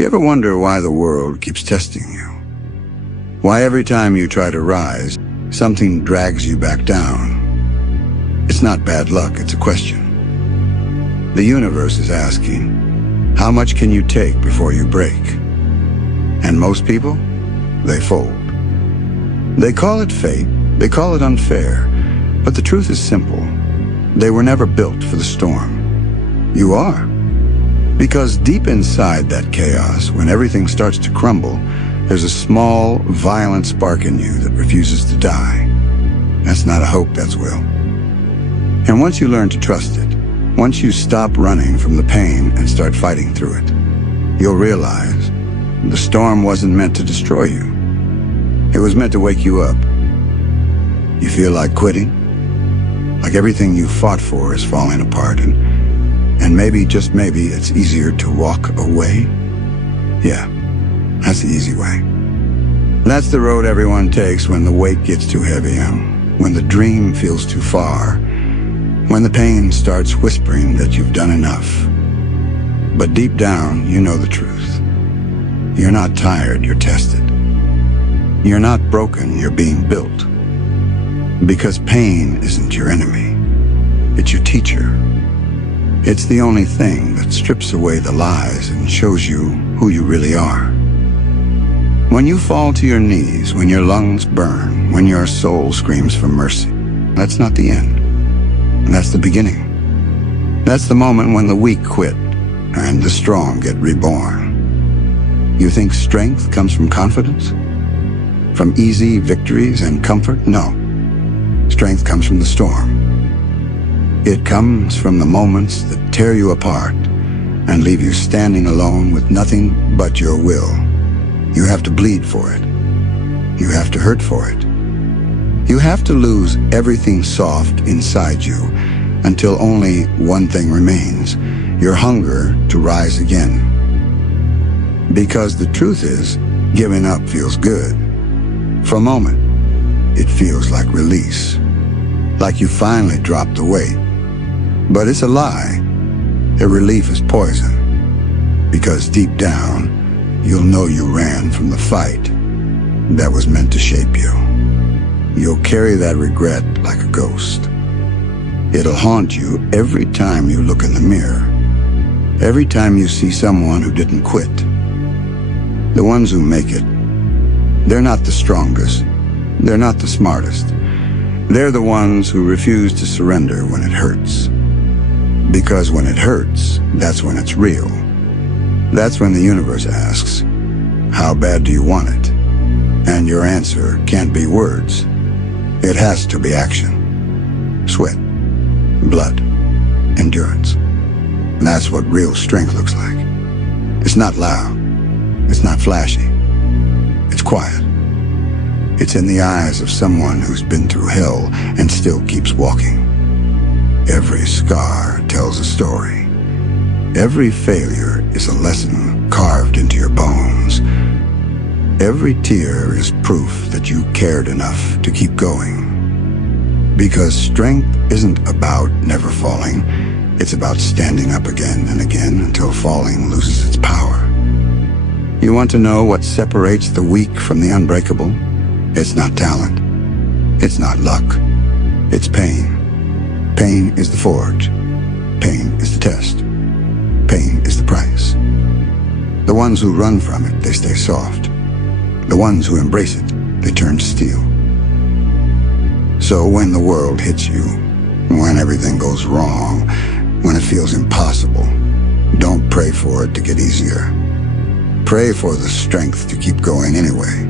You ever wonder why the world keeps testing you? Why every time you try to rise, something drags you back down? It's not bad luck, it's a question. The universe is asking, how much can you take before you break? And most people, they fold. They call it fate, they call it unfair, but the truth is simple. They were never built for the storm. You are. Because deep inside that chaos, when everything starts to crumble, there's a small, violent spark in you that refuses to die. That's not a hope, that's will. And once you learn to trust it, once you stop running from the pain and start fighting through it, you'll realize the storm wasn't meant to destroy you. It was meant to wake you up. You feel like quitting? Like everything you fought for is falling apart, and maybe, just maybe, it's easier to walk away? Yeah, that's the easy way. That's the road everyone takes when the weight gets too heavy, when the dream feels too far, when the pain starts whispering that you've done enough. But deep down, you know the truth. You're not tired, you're tested. You're not broken, you're being built. Because pain isn't your enemy, it's your teacher. It's the only thing that strips away the lies and shows you who you really are. When you fall to your knees, when your lungs burn, when your soul screams for mercy, that's not the end. That's the beginning. That's the moment when the weak quit and the strong get reborn. You think strength comes from confidence? From easy victories and comfort? No. Strength comes from the storm. It comes from the moments that tear you apart and leave you standing alone with nothing but your will. You have to bleed for it. You have to hurt for it. You have to lose everything soft inside you until only one thing remains, your hunger to rise again. Because the truth is, giving up feels good. For a moment, it feels like release, like you finally dropped the weight. But it's a lie. A relief is poison, because deep down, you'll know you ran from the fight that was meant to shape you. You'll carry that regret like a ghost. It'll haunt you every time you look in the mirror, every time you see someone who didn't quit. The ones who make it, they're not the strongest, they're not the smartest. They're the ones who refuse to surrender when it hurts. Because when it hurts, that's when it's real. That's when the universe asks, how bad do you want it? And your answer can't be words. It has to be action. Sweat, blood, endurance. That's what real strength looks like. It's not loud. It's not flashy. It's quiet. It's in the eyes of someone who's been through hell and still keeps walking. Every scar tells a story. Every failure is a lesson carved into your bones. Every tear is proof that you cared enough to keep going. Because strength isn't about never falling. It's about standing up again and again until falling loses its power. You want to know what separates the weak from the unbreakable? It's not talent. It's not luck. It's pain. Pain is the forge. Pain is the test. Pain is the price. The ones who run from it, they stay soft. The ones who embrace it, they turn to steel. So when the world hits you, when everything goes wrong, when it feels impossible, don't pray for it to get easier. Pray for the strength to keep going anyway.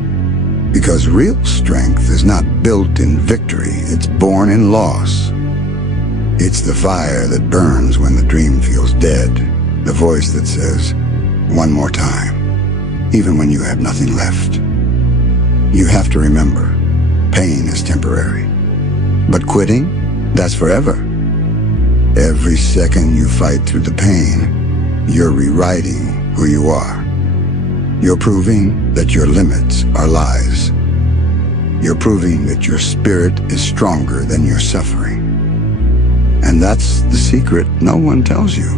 Because real strength is not built in victory, it's born in loss. It's the fire that burns when the dream feels dead, the voice that says, one more time, even when you have nothing left. You have to remember, pain is temporary. But quitting, that's forever. Every second you fight through the pain, you're rewriting who you are. You're proving that your limits are lies. You're proving that your spirit is stronger than your suffering. And that's the secret no one tells you.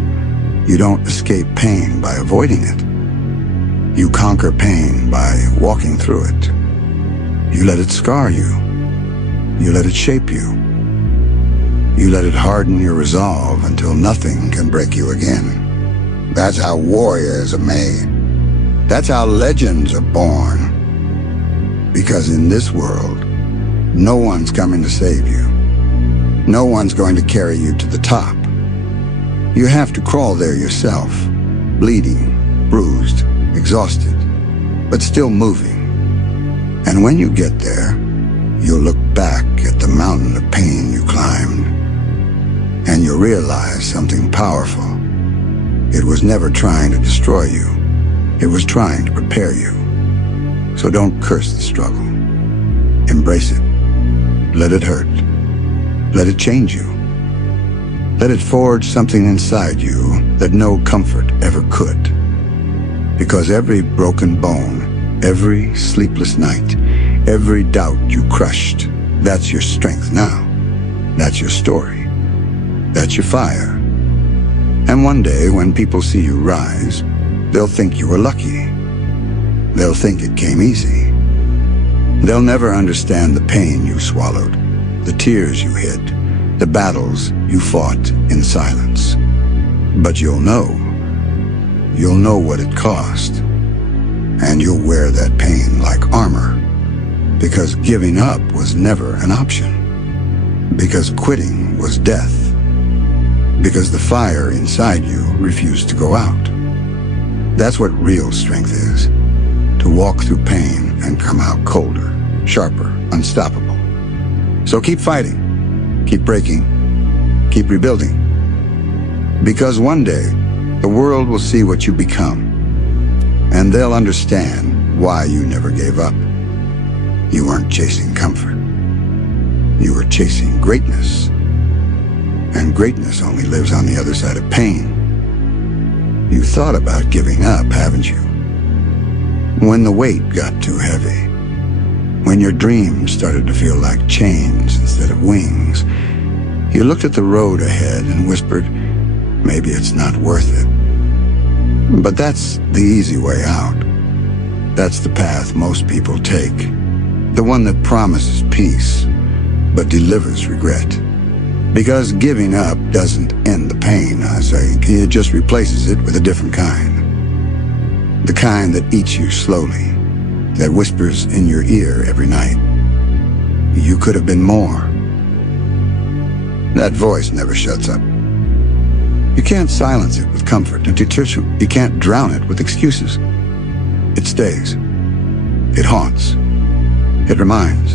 You don't escape pain by avoiding it. You conquer pain by walking through it. You let it scar you. You let it shape you. You let it harden your resolve until nothing can break you again. That's how warriors are made. That's how legends are born. Because in this world, no one's coming to save you. No one's going to carry you to the top. You have to crawl there yourself, bleeding, bruised, exhausted, but still moving. And when you get there, you'll look back at the mountain of pain you climbed, and you'll realize something powerful. It was never trying to destroy you. It was trying to prepare you. So don't curse the struggle. Embrace it. Let it hurt. Let it change you. Let it forge something inside you that no comfort ever could. Because every broken bone, every sleepless night, every doubt you crushed, that's your strength now. That's your story. That's your fire. And one day, when people see you rise, they'll think you were lucky. They'll think it came easy. They'll never understand the pain you swallowed, the tears you hid, the battles you fought in silence. But you'll know what it cost, and you'll wear that pain like armor, because giving up was never an option, because quitting was death, because the fire inside you refused to go out. That's what real strength is, to walk through pain and come out colder, sharper, unstoppable. So keep fighting, keep breaking, keep rebuilding, because one day the world will see what you become, and they'll understand why you never gave up. You weren't chasing comfort. You were chasing greatness. And greatness only lives on the other side of pain. You thought about giving up, haven't you? When the weight got too heavy, when your dreams started to feel like chains instead of wings, you looked at the road ahead and whispered, maybe it's not worth it. But that's the easy way out. That's the path most people take. The one that promises peace, but delivers regret. Because giving up doesn't end the pain, I say. It just replaces it with a different kind. The kind that eats you slowly, that whispers in your ear every night. You could have been more. That voice never shuts up. You can't silence it with comfort, and you can't drown it with excuses. It stays. It haunts. It reminds.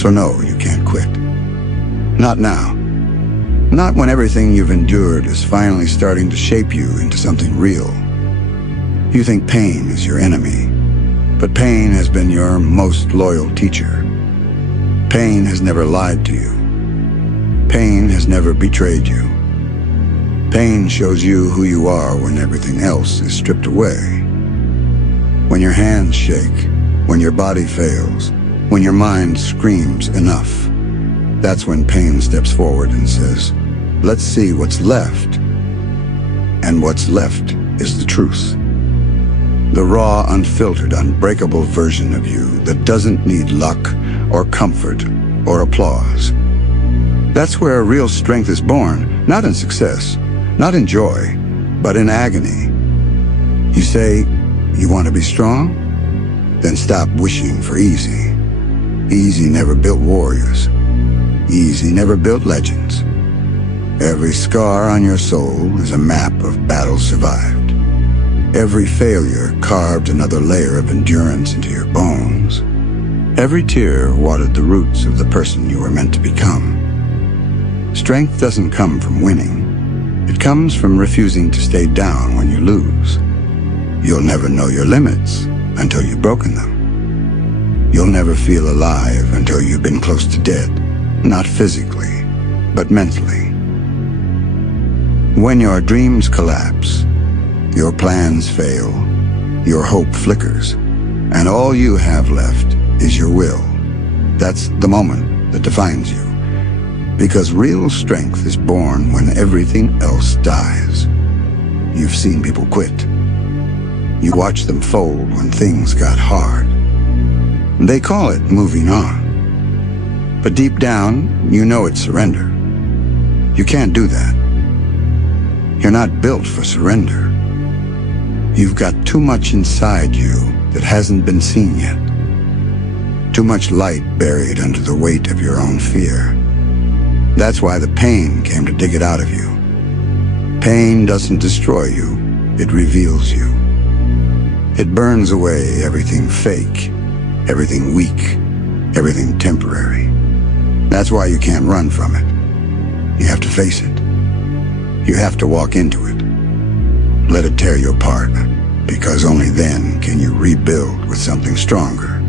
So no, you can't quit. Not now. Not when everything you've endured is finally starting to shape you into something real. You think pain is your enemy, but pain has been your most loyal teacher. Pain has never lied to you. Pain has never betrayed you. Pain shows you who you are when everything else is stripped away. When your hands shake, when your body fails, when your mind screams enough, that's when pain steps forward and says, let's see what's left. And what's left is the truth. The raw, unfiltered, unbreakable version of you that doesn't need luck or comfort or applause. That's where real strength is born, not in success, not in joy, but in agony. You say, you want to be strong? Then stop wishing for easy. Easy never built warriors. Easy never built legends. Every scar on your soul is a map of battles survived. Every failure carved another layer of endurance into your bones. Every tear watered the roots of the person you were meant to become. Strength doesn't come from winning. It comes from refusing to stay down when you lose. You'll never know your limits until you've broken them. You'll never feel alive until you've been close to dead, not physically, but mentally. When your dreams collapse, your plans fail, your hope flickers, and all you have left is your will. That's the moment that defines you. Because real strength is born when everything else dies. You've seen people quit. You watch them fold when things got hard. They call it moving on. But deep down, you know it's surrender. You can't do that. You're not built for surrender. You've got too much inside you that hasn't been seen yet. Too much light buried under the weight of your own fear. That's why the pain came to dig it out of you. Pain doesn't destroy you, it reveals you. It burns away everything fake, everything weak, everything temporary. That's why you can't run from it. You have to face it. You have to walk into it. Let it tear you apart, because only then can you rebuild with something stronger.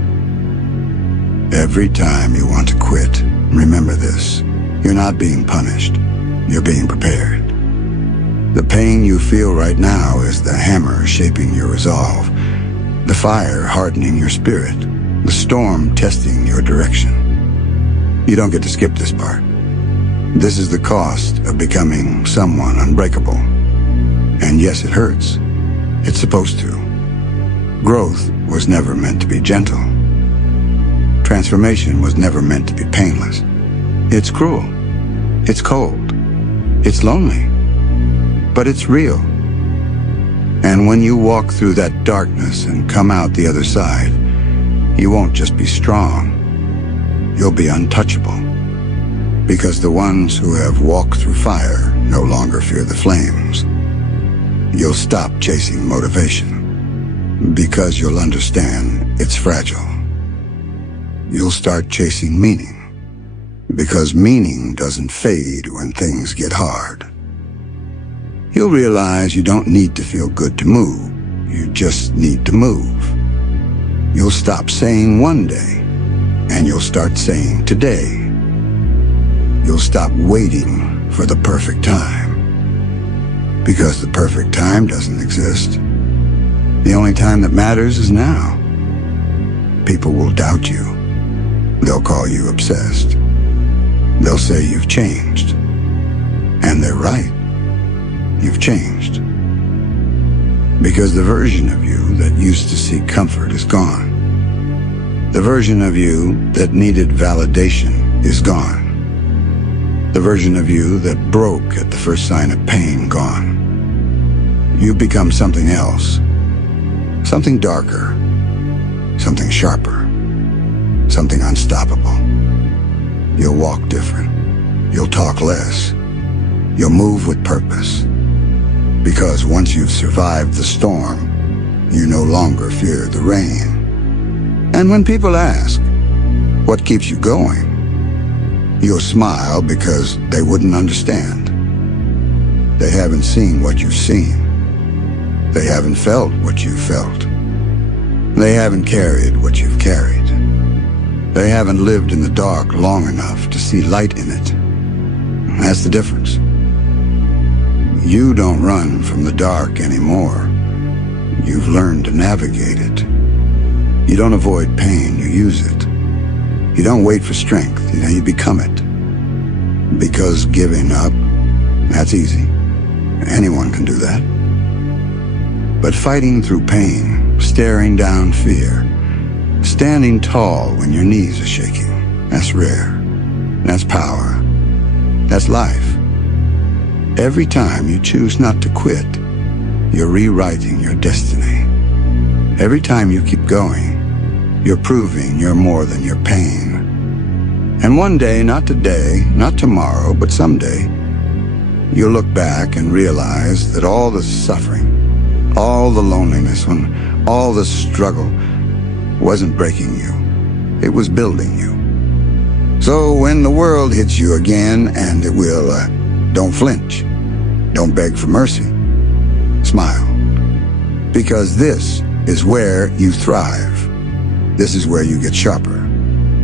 Every time you want to quit, remember this. You're not being punished. You're being prepared. The pain you feel right now is the hammer shaping your resolve, the fire hardening your spirit, the storm testing your direction. You don't get to skip this part. This is the cost of becoming someone unbreakable. And yes, it hurts. It's supposed to. Growth was never meant to be gentle. Transformation was never meant to be painless. It's cruel. It's cold. It's lonely. But it's real. And when you walk through that darkness and come out the other side, you won't just be strong. You'll be untouchable. Because the ones who have walked through fire no longer fear the flames. You'll stop chasing motivation. Because you'll understand it's fragile. You'll start chasing meaning. Because meaning doesn't fade when things get hard. You'll realize you don't need to feel good to move. You just need to move. You'll stop saying one day, and you'll start saying today. You'll stop waiting for the perfect time. Because the perfect time doesn't exist. The only time that matters is now. People will doubt you. They'll call you obsessed. They'll say you've changed. And they're right. You've changed. Because the version of you that used to seek comfort is gone. The version of you that needed validation is gone. The version of you that broke at the first sign of pain, gone. You've become something else. Something darker. Something sharper. Something unstoppable. You'll walk different. You'll talk less. You'll move with purpose. Because once you've survived the storm, you no longer fear the rain. And when people ask, what keeps you going? You'll smile because they wouldn't understand. They haven't seen what you've seen. They haven't felt what you've felt. They haven't carried what you've carried. They haven't lived in the dark long enough to see light in it. That's the difference. You don't run from the dark anymore. You've learned to navigate it. You don't avoid pain, you use it. You don't wait for strength, you become it. Because giving up, that's easy. Anyone can do that. But fighting through pain, staring down fear, standing tall when your knees are shaking, that's rare. That's power. That's life. Every time you choose not to quit, you're rewriting your destiny. Every time you keep going, you're proving you're more than your pain. And one day, not today, not tomorrow, but someday, you'll look back and realize that all the suffering, all the loneliness, all the struggle wasn't breaking you. It was building you. So when the world hits you again, and it will, don't flinch. Don't beg for mercy. Smile. Because this is where you thrive. This is where you get sharper.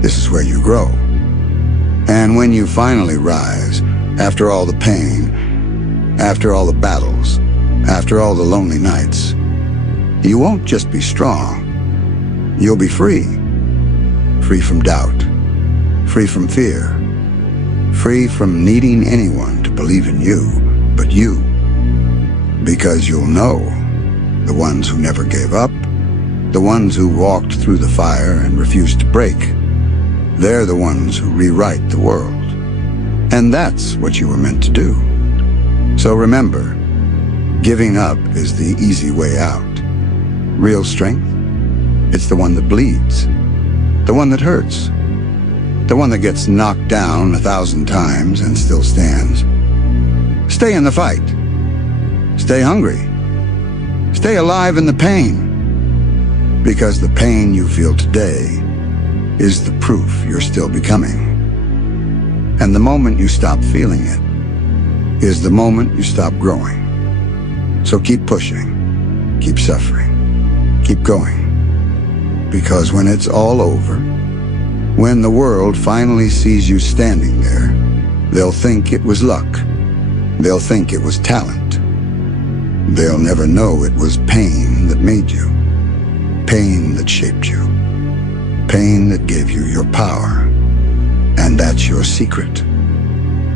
This is where you grow. And when you finally rise, after all the pain, after all the battles, after all the lonely nights, you won't just be strong. You'll be free. Free from doubt. Free from fear. Free from needing anyone to believe in you, but you. Because you'll know the ones who never gave up, the ones who walked through the fire and refused to break. They're the ones who rewrite the world. And that's what you were meant to do. So remember, giving up is the easy way out. Real strength, it's the one that bleeds, the one that hurts, the one that gets knocked down 1,000 times and still stands. Stay in the fight. Stay hungry. Stay alive in the pain. Because the pain you feel today is the proof you're still becoming. And the moment you stop feeling it is the moment you stop growing. So keep pushing, keep suffering, keep going. Because when it's all over, when the world finally sees you standing there, they'll think it was luck. They'll think it was talent. They'll never know it was pain that made you. Pain that shaped you. Pain that gave you your power. And that's your secret.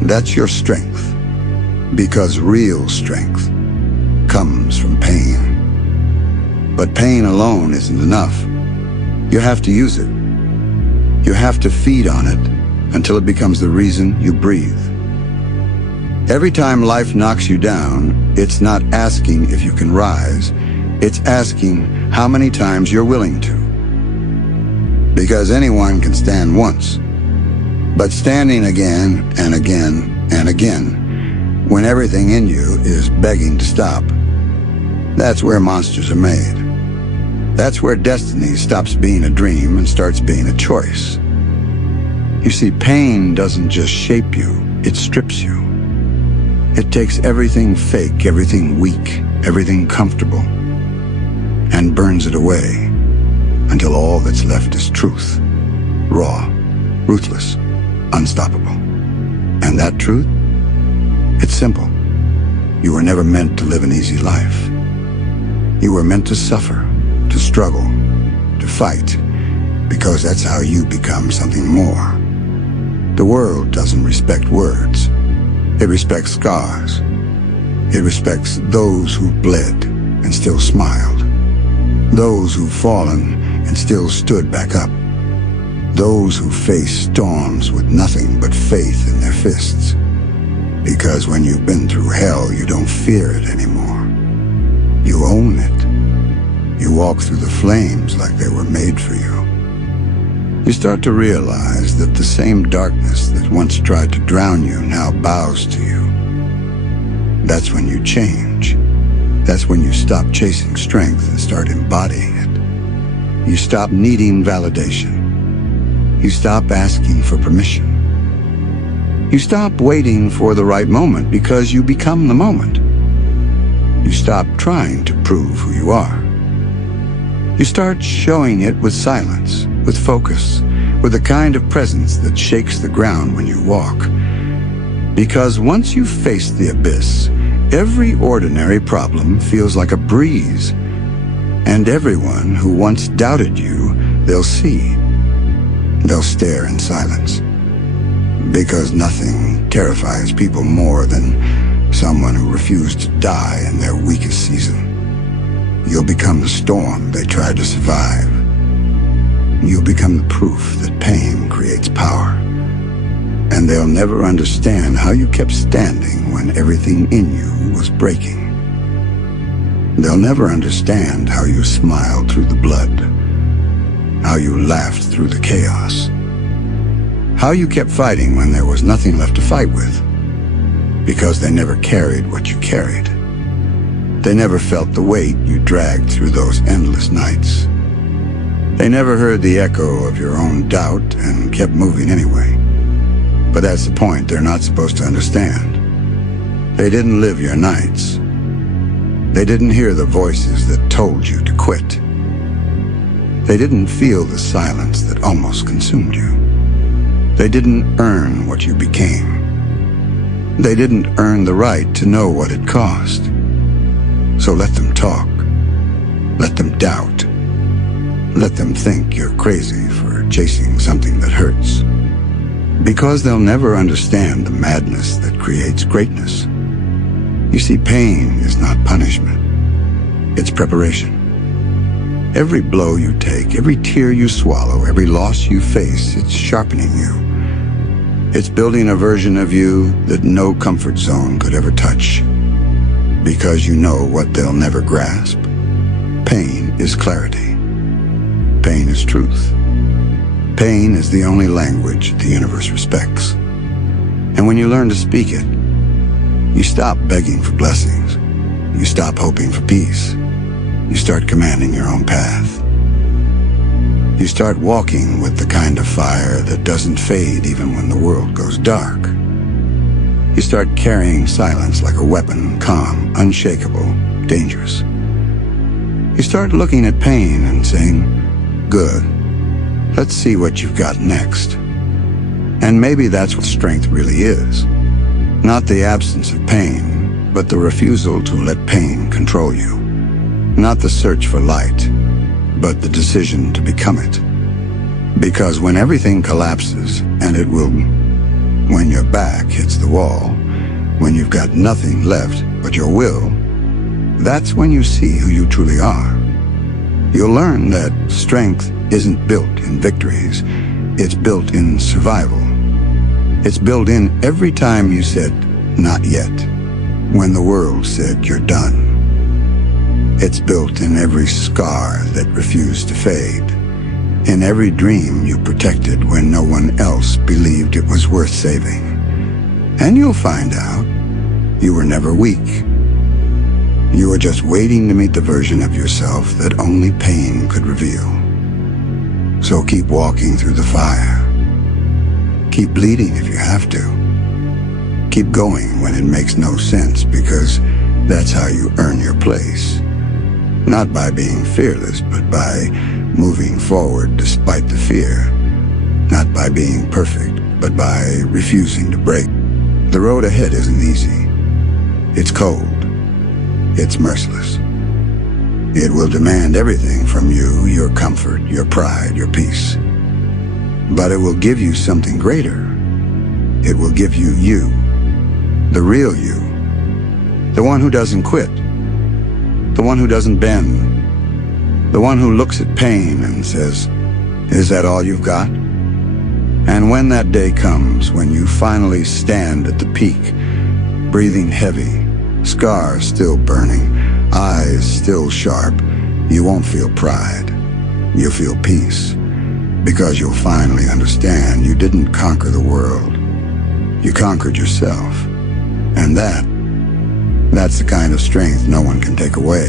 That's your strength. Because real strength comes from pain. But pain alone isn't enough. You have to use it. You have to feed on it until it becomes the reason you breathe. Every time life knocks you down, it's not asking if you can rise. It's asking how many times you're willing to. Because anyone can stand once. But standing again and again and again, when everything in you is begging to stop, that's where monsters are made. That's where destiny stops being a dream and starts being a choice. You see, pain doesn't just shape you, it strips you. It takes everything fake, everything weak, everything comfortable, and burns it away until all that's left is truth. Raw, ruthless, unstoppable. And that truth? It's simple. You were never meant to live an easy life. You were meant to suffer, to struggle, to fight, because that's how you become something more. The world doesn't respect words. It respects scars. It respects those who bled and still smiled. Those who've fallen and still stood back up. Those who face storms with nothing but faith in their fists. Because when you've been through hell, you don't fear it anymore. You own it. You walk through the flames like they were made for you. You start to realize that the same darkness that once tried to drown you now bows to you. That's when you change. That's when you stop chasing strength and start embodying it. You stop needing validation. You stop asking for permission. You stop waiting for the right moment because you become the moment. You stop trying to prove who you are. You start showing it with silence, with focus, with the kind of presence that shakes the ground when you walk. Because once you've faced the abyss, every ordinary problem feels like a breeze. And everyone who once doubted you, they'll see. They'll stare in silence. Because nothing terrifies people more than someone who refused to die in their weakest season. You'll become the storm they tried to survive. You'll become the proof that pain creates power. And they'll never understand how you kept standing when everything in you was breaking. They'll never understand how you smiled through the blood, how you laughed through the chaos, how you kept fighting when there was nothing left to fight with, because they never carried what you carried. They never felt the weight you dragged through those endless nights. They never heard the echo of your own doubt and kept moving anyway. But that's the point they're not supposed to understand. They didn't live your nights. They didn't hear the voices that told you to quit. They didn't feel the silence that almost consumed you. They didn't earn what you became. They didn't earn the right to know what it cost. So let them talk. Let them doubt. Let them think you're crazy for chasing something that hurts. Because they'll never understand the madness that creates greatness. You see, pain is not punishment. It's preparation. Every blow you take, every tear you swallow, every loss you face, it's sharpening you. It's building a version of you that no comfort zone could ever touch. Because you know what they'll never grasp. Pain is clarity. Pain is truth. Pain is the only language the universe respects. And when you learn to speak it, you stop begging for blessings. You stop hoping for peace. You start commanding your own path. You start walking with the kind of fire that doesn't fade even when the world goes dark. You start carrying silence like a weapon, calm, unshakable, dangerous. You start looking at pain and saying, good, let's see what you've got next. And maybe that's what strength really is. Not the absence of pain, but the refusal to let pain control you. Not the search for light, but the decision to become it. Because when everything collapses, and it will, when your back hits the wall, when you've got nothing left but your will, that's when you see who you truly are. You'll learn that strength isn't built in victories, it's built in survival. It's built in every time you said, not yet, when the world said you're done. It's built in every scar that refused to fade, in every dream you protected when no one else believed it was worth saving. And you'll find out you were never weak. You were just waiting to meet the version of yourself that only pain could reveal. So keep walking through the fire. Keep bleeding if you have to. Keep going when it makes no sense, because that's how you earn your place. Not by being fearless, but by moving forward despite the fear. Not by being perfect, but by refusing to break. The road ahead isn't easy. It's cold. It's merciless. It will demand everything from you, your comfort, your pride, your peace. But it will give you something greater. It will give you you, the real you, the one who doesn't quit, the one who doesn't bend, the one who looks at pain and says, is that all you've got? And when that day comes, when you finally stand at the peak, breathing heavy, scars still burning, eyes still sharp, you won't feel pride. You'll feel peace, because you'll finally understand you didn't conquer the world. You conquered yourself. And that's the kind of strength no one can take away.